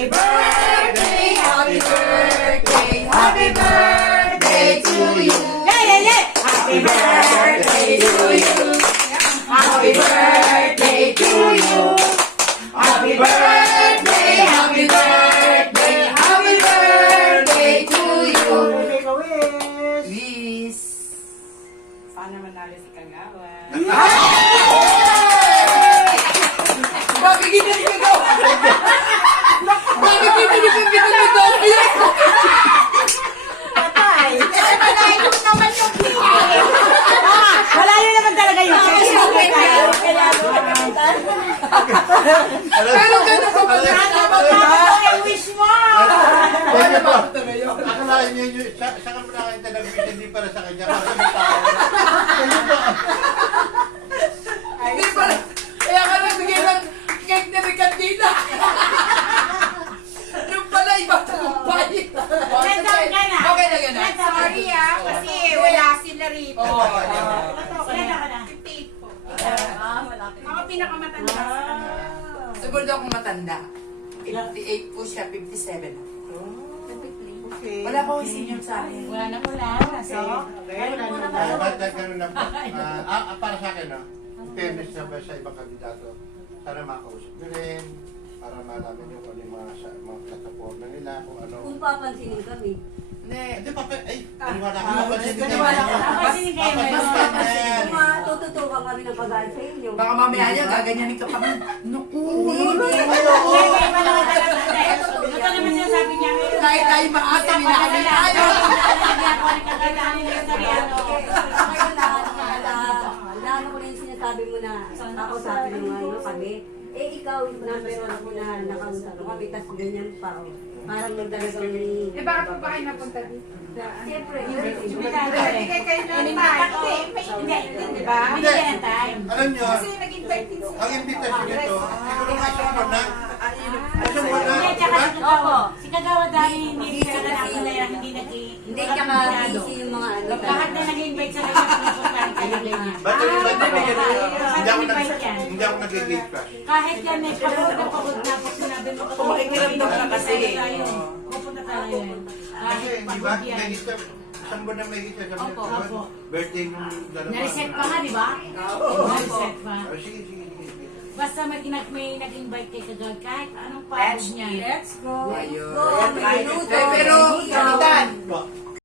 Happy birthday, happy birthday, happy birthday to you. Yeah, yeah, yeah. Happy birthday to you. Happy birthday to you. Happy birthday, happy birthday, happy birthday to you. Make a wish. Please. Sana manalo si Kagawan. Bakit hindi ko daw? Bakit hindi ko daw? Patay. Malayo naman yung pili. Malayo naman talaga yung pili. Pero gano'n ko ba? I wish mo. Ano ba? Akalain niyo yun, saka mo na kayo talagang hindi para sa kanya, para sa mga tao. Hindi pala. Kaya ka nagbigay ng cake na may kandila. Yung pala, iba tagumpay. Okay na gano'n. Sorry kasi wala sila rito. Oo. 58 po. Ako pinakamatanda. Siguro daw akong matanda. 58 po siya, 57. Okay. Wala ko senior sa akin. Wala na wala. Ba't gano'n na po? Para sa akin, no? Fairness na ba sa ibang kandidato? Sana makausap nyo rin, para malaman nyo kung ano yung mga plataforma nila, kung ano. Kung papansinin kami. Hindi pa, paniwala ka. Paniwala ka. Papansinin kayo ngayon. Kung matututukan kami ng pag-aaral sa inyo. Baka mamaya niya, gaganyanin ka kami. Naku! Ito naman sinasabi niya. Kahit tayo maasa, minahali tayo. Lalo ko na yung sinasabi mo na kakausapin mo nga kami. Eh ikaw, number one ako na nakausap mo kami, tas ganyan pa. Oh. Parang nagdalagang... Eh, bakit po ba kayo napunta dito? Siyempre, Bigay kayo ng time. Hindi ba? Bigay ng time. Alam nyo, Kasi nag-invite din sila. ang invitation nito, siguro nga isang buwan na. Isang buwan na, Hindi, di tsaka ba? si Kagawa dahil hindi talaga nakakilala, hindi nag-i- hindi tsaka busy yung mga ano. Lahat na nag-invite sa kanya, pinupuntahan talaga niya. Ba't Invite yan. hindi ako nag-gate crash? Kahit yan, eh, pagod na pag sinabi mo, Makikiramdam ka kasi. pupunta tayo yun. Kasi, Kahit di ba, pagod yan. may gita, isang buwan na may gita, sabi Opo, niya, opo. birthday nung dalawa. Na-reset pa nga, di ba? Na-reset pa. Sige. Basta may nag-invite kay Kagawad, kahit anong pagod niya. Ayun. Go, may luto. Pero, Kalitan,